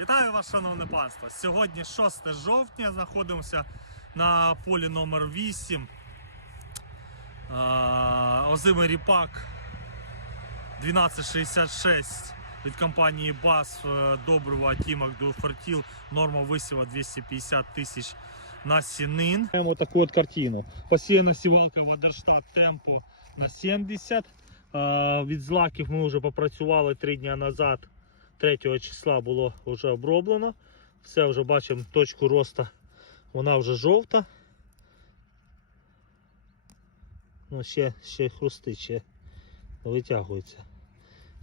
Вітаю вас, шановне панство! Сьогодні 6 жовтня, знаходимося на полі номер 8 Озимий ріпак 1266 від компанії БАС е, добрива Тімак Дуфертіл. Норма висіва 250 тисяч на сінин. Маємо таку от картину. Посіяна сівалка Вадерштат Темпо на 70. Від злаків ми вже попрацювали 3 дні назад. 3 числа було вже оброблено. Все вже бачимо точку росту, вона вже жовта. Ну, ще, ще хрустить, ще витягується,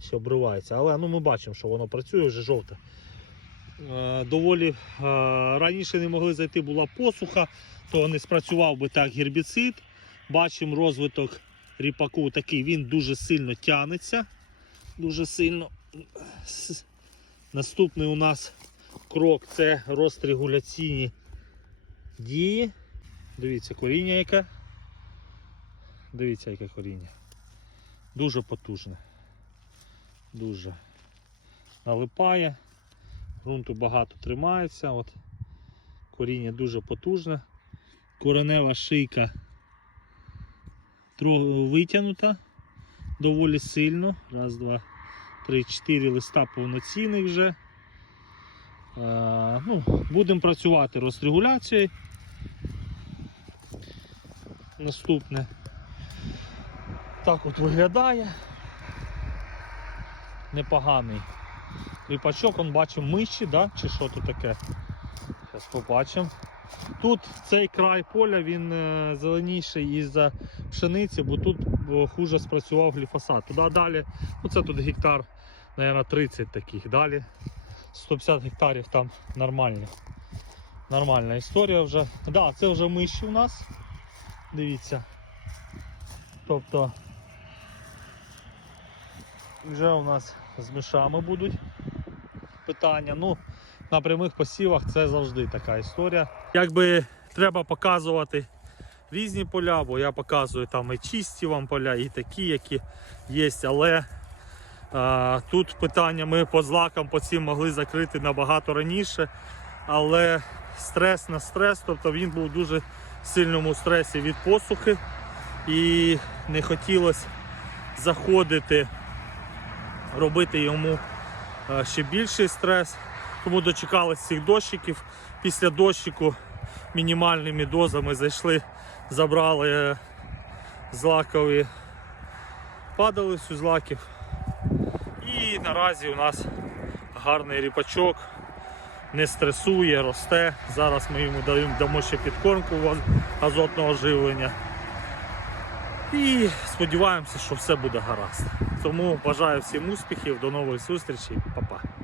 ще обривається. Але ну, ми бачимо, що воно працює вже жовте. Е, доволі е, раніше не могли зайти, була посуха, то не спрацював би так гербіцид. Бачимо розвиток ріпаку такий, він дуже сильно тянеться. Дуже сильно. Наступний у нас крок це розрегуляційні дії. Дивіться, коріння яке. Дивіться, яке коріння. Дуже потужне. Дуже налипає. Грунту багато тримається. От. Коріння дуже потужне. Коренева шийка витягнута доволі сильно. Раз, два, три, чотири листа повноцінних вже. Е, ну, будемо працювати розрегуляцією. Наступне. Так от виглядає. Непоганий ріпачок, он бачимо миші, да? чи що тут таке. Зараз побачимо. Тут цей край поля він е, зеленіший із-за пшениці, бо тут хуже спрацював гліфосат. Туди далі, ну це тут гектар, мабуть, 30 таких. Далі 150 гектарів там нормально. Нормальна історія вже. Да, це вже миші у нас. Дивіться. Тобто вже у нас з мишами будуть питання. Ну, на прямих посівах це завжди така історія. Якби треба показувати різні поля, бо я показую там і чисті вам поля, і такі, які є, але а, тут питання ми по злакам по цим могли закрити набагато раніше. Але стрес на стрес, тобто він був в дуже сильному стресі від посухи і не хотілося заходити, робити йому ще більший стрес. Тому дочекалися цих дощиків. Після дощику мінімальними дозами зайшли, забрали е, злакові падалицю злаків. І наразі у нас гарний ріпачок, не стресує, росте. Зараз ми йому дамо ще підкормку азотного живлення. І сподіваємося, що все буде гаразд. Тому бажаю всім успіхів, до нових зустрічей, Па-па.